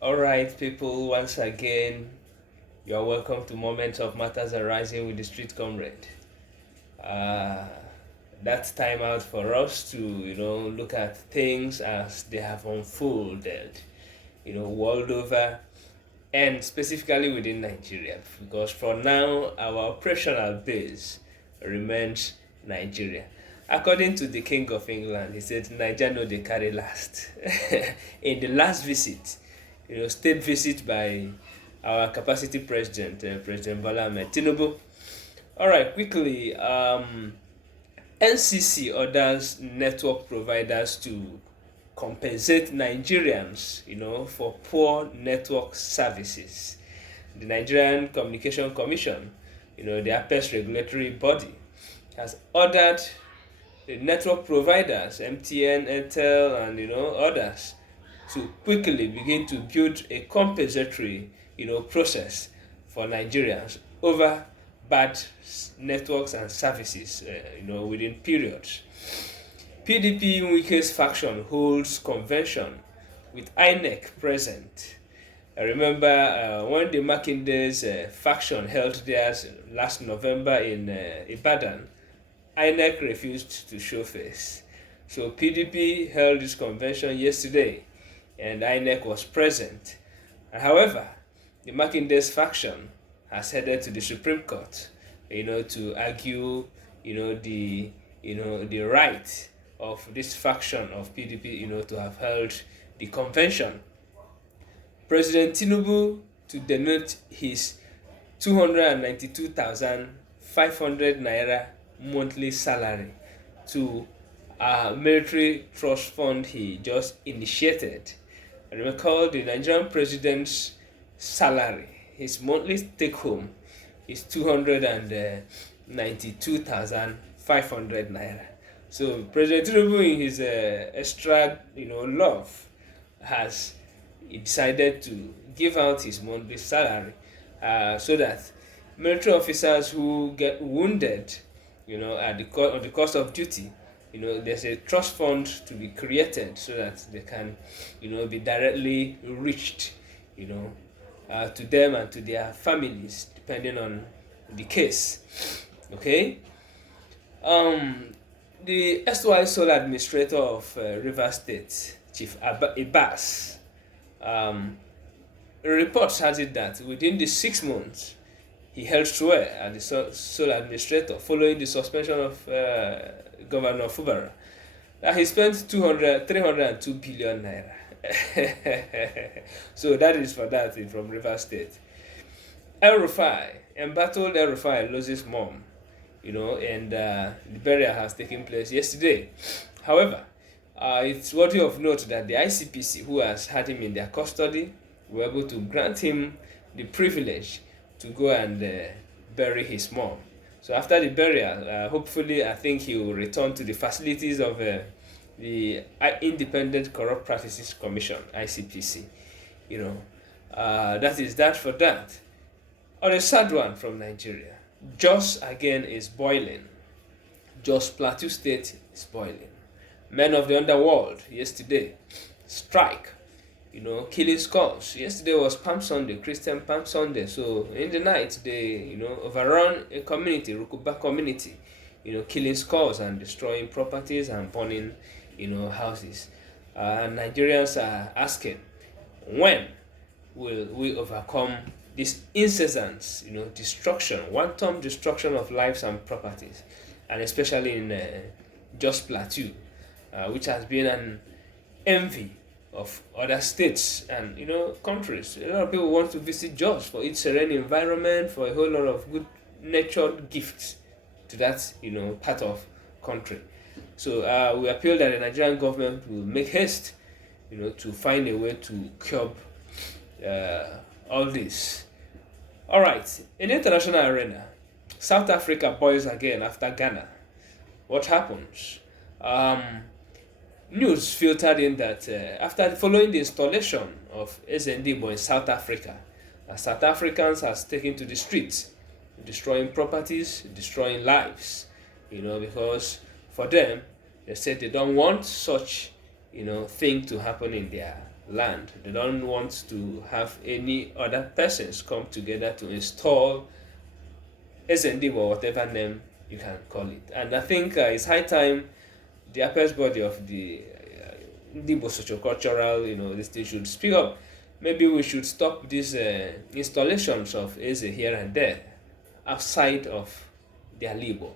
All right, people, once again, you are welcome to Moments of Matters Arising with the Street Comrade. Uh, that's time out for us to, look at things as they have unfolded, world over and specifically within Nigeria. Because for now, our operational base remains Nigeria. According to the King of England, he said, Nigeria no dey carry last. In the last visit, state visit by our capacity president, President Bola Ahmed Tinubu. All right, quickly, NCC orders network providers to compensate Nigerians, for poor network services. The Nigerian Communication Commission, the apex regulatory body, has ordered the network providers, MTN, Airtel, and others, to quickly begin to build a compensatory, process for Nigerians over bad networks and services, within periods. PDP Wike's faction holds convention with INEC present. I remember when the Makinde's faction held theirs last November in Ibadan, INEC refused to show face. So PDP held this convention yesterday and INEC was present. However, the Makinde's faction has headed to the Supreme Court, to argue, the right of this faction of PDP, to have held the convention. President Tinubu to denote his 292,500 naira monthly salary to a military trust fund he just initiated. And recall the Nigerian president's salary, his monthly take home is 292,500 naira. So President Tinubu, in his extra, love, has decided to give out his monthly salary so that military officers who get wounded, at on the course of duty, there's a trust fund to be created so that they can, be directly reached, to them and to their families, depending on the case. Okay. The SY sole administrator of Rivers State, Chief Ibas, reports has it that within the 6 months he held sway as the sole administrator following the suspension of Governor Fubara, that he spent 302 billion naira. So that is for that from Rivers State. El Rufai, embattled El Rufai loses mom, and the burial has taken place yesterday. However, it's worthy of note that the ICPC, who has had him in their custody, were able to grant him the privilege to go and bury his mom. So after the burial, hopefully, I think he will return to the facilities of the Independent Corrupt Practices Commission, ICPC. That is that for that. On a sad one from Nigeria, Jos again is boiling. Jos Plateau State is boiling. Men of the underworld yesterday strike, killing skulls. Yesterday was Palm Sunday, Christian Palm Sunday. So in the night they, overrun a community, Rukuba community, killing skulls and destroying properties and burning, houses. Nigerians are asking, when will we overcome this incessant, destruction, one-time destruction of lives and properties, and especially in Jos Plateau, which has been an envy of other states and countries. A lot of people want to visit Jos for its serene environment, for a whole lot of good natured gifts to that part of country. So we appeal that the Nigerian government will make haste, to find a way to curb all this. All right, in the international arena, South Africa boils again after Ghana. What happens? News filtered in that after following the installation of SNDBO in South Africa, South Africans has taken to the streets, destroying properties, destroying lives, because for them, they said they don't want such, thing to happen in their land. They don't want to have any other persons come together to install SND or whatever name you can call it. And I think it's high time the apex body of the Igbo sociocultural, this thing should speak up. Maybe we should stop these installations of Eze here and there outside of their labor.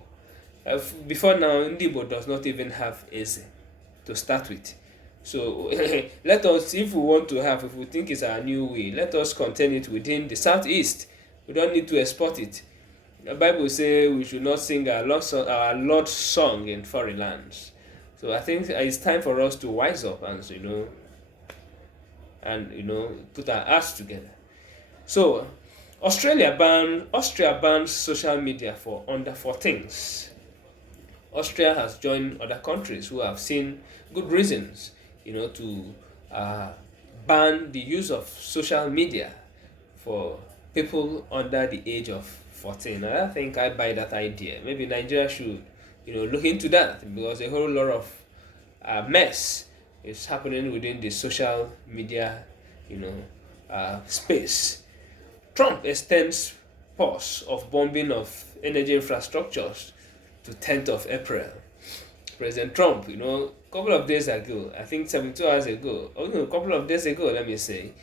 Before now, Igbo does not even have Eze to start with. So let us, if we think it's our new way, let us contain it within the southeast. We don't need to export it. The Bible says we should not sing our Lord's song in foreign lands. So I think it's time for us to wise up and put our hearts together. So Austria bans social media for under 14s. Austria has joined other countries who have seen good reasons, to ban the use of social media for people under the age of 14. I think I buy that idea. Maybe Nigeria should, look into that, because a whole lot of mess is happening within the social media, space. Trump extends pause of bombing of energy infrastructures to 10th of April. President Trump, a couple of days ago, I think 72 hours ago, a couple of days ago, let me say,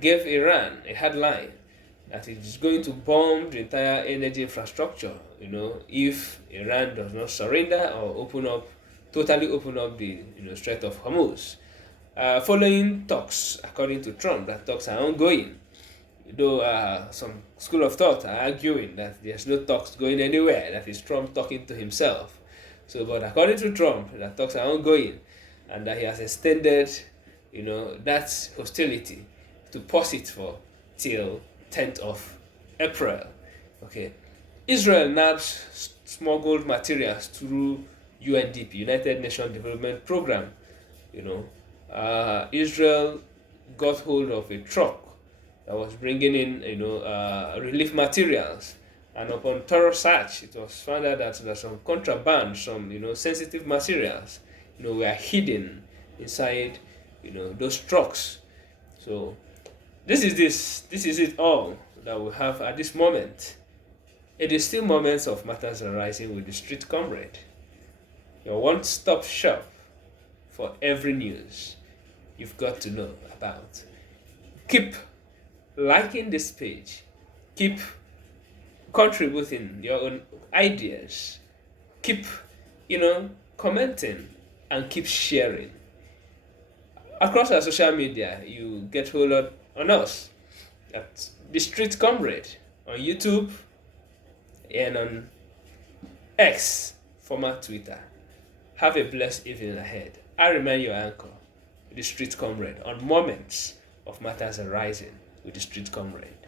gave Iran a headline that it is going to bomb the entire energy infrastructure, if Iran does not surrender or totally open up the Strait of Hormuz. Following talks, according to Trump, that talks are ongoing, though some school of thought are arguing that there's no talks going anywhere, that is Trump talking to himself. So, but according to Trump, that talks are ongoing, and that he has extended, that hostility to pause it for till 10th of April. Okay. Israel nabs smuggled materials through UNDP, United Nations Development Program. Israel got hold of a truck that was bringing in, relief materials. And upon thorough search, it was found out that there's some contraband, some, sensitive materials, were hidden inside, those trucks. So this is it all that we have at this moment. It is still moments of matters arising with the Street Comrade, your one-stop shop for every news you've got to know about. Keep liking this page. Keep contributing your own ideas. Keep, commenting and keep sharing. Across our social media, you get a whole lot on us at the Street Comrade on YouTube and on X, former Twitter. Have a blessed evening ahead. I remain your anchor, the Street Comrade, on moments of matters arising with the Street Comrade.